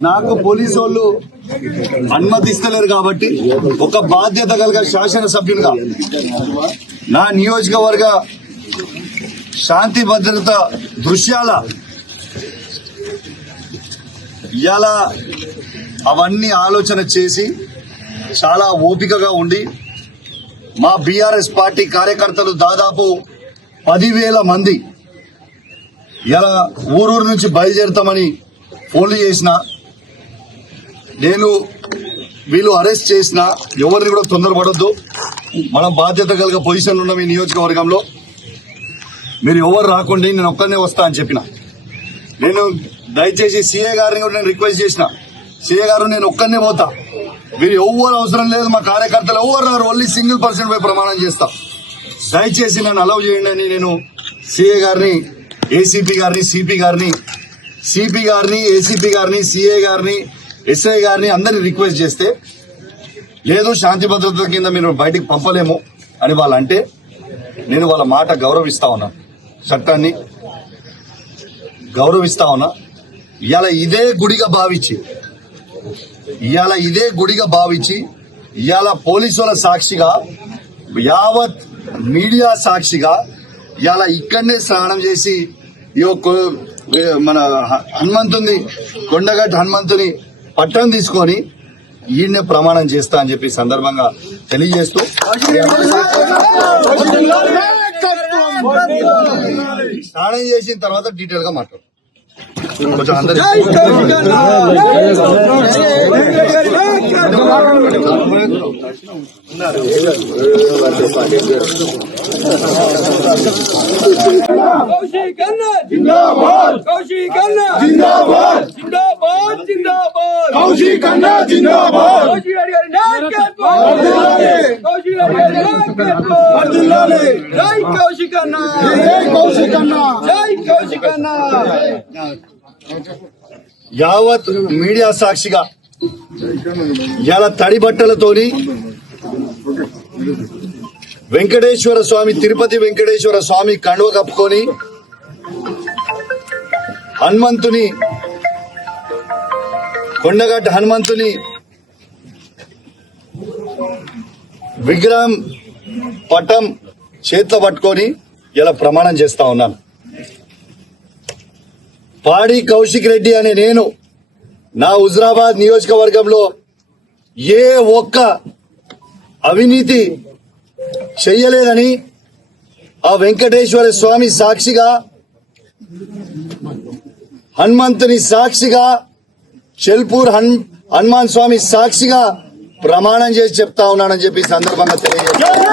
నాకు పోలీసు వాళ్ళు అనుమతిస్తలేరు కాబట్టి ఒక బాధ్యత కలిగిన శాసనసభ్యునిగా నా నియోజకవర్గ శాంతి భద్రత దృశ్యాల ఇలా అవన్నీ ఆలోచన చేసి చాలా ఓపికగా ఉండి మా బీఆర్ఎస్ పార్టీ కార్యకర్తలు దాదాపు 10,000 మంది ఇలా ఊరూరు నుంచి బయలుదేరుతామని ఫోన్లు చేసిన నేను వీళ్ళు అరెస్ట్ చేసిన ఎవరిని కూడా తొందరపడొద్దు. మనం బాధ్యత కలిగిన పొజిషన్లో ఉన్నాం ఈ నియోజకవర్గంలో. మీరు ఎవరు రాకండి, నేను ఒక్కనే వస్తా అని చెప్పిన. నేను దయచేసి సీఏ గారిని కూడా నేను రిక్వెస్ట్ చేసిన, సీఏ గారు నేను ఒక్కనే పోతా, మీరు ఎవరు అవసరం లేదు, మా కార్యకర్తలు ఎవరు రారు, ఓన్లీ సింగిల్ పర్సన్ పై ప్రమాణం చేస్తా, దయచేసి నన్ను అలౌ చేయండి అని నేను సీఏ గారిని, ఏసీపీ గారిని, సిపి గారిని, సిపి గారిని, ఏసీపీ గారిని, సీఏ గారిని, ఎస్ఐ గారిని అందరినీ రిక్వెస్ట్ చేస్తే లేదు శాంతి భద్రతల కింద మీరు బయటికి పంపలేము అని వాళ్ళు అంటే నేను వాళ్ళ మాట గౌరవిస్తా ఉన్నా, చట్టాన్ని గౌరవిస్తా ఉన్నా. ఇవాళ ఇదే గుడిగా భావించి ఇవాళ పోలీసుల సాక్షిగా యావత్ మీడియా సాక్షిగా ఇవాళ ఇక్కడనే స్నానం చేసి మన హనుమంతుని కొండగట్టు హనుమంతుని పట్టం తీసుకొని ఈయన్నే ప్రమాణం చేస్తా అని చెప్పి సందర్భంగా తెలియజేస్తూ స్నానం చేసిన తర్వాత డీటెయిల్ గా మాట్లాడు కొంచెం అందరూ యావత్ మీడియా సాక్షిగా ఇలా తడి బట్టలతోని వెంకటేశ్వర స్వామి, తిరుపతి వెంకటేశ్వర స్వామి కండువ కప్పుకొని హనుమంతుని కొండగట్టు హనుమంతుని విగ్రహం పటం చేతిలో పట్టుకొని ఇలా ప్రమాణం చేస్తా ఉన్నాను. పాడి కౌశిక్ రెడ్డి అనే నేను నా హుజరాబాద్ నియోజకవర్గంలో ఏ ఒక్క అవినీతి చెయ్యలేదని ఆ వెంకటేశ్వర స్వామి సాక్షిగా, హనుమంతుని సాక్షిగా, చెల్పూర్ హనుమాన్ స్వామి సాక్షిగా ప్రమాణం చేసి చెప్తా ఉన్నానని చెప్పి సందర్భంగా తెలియజేస్తాను.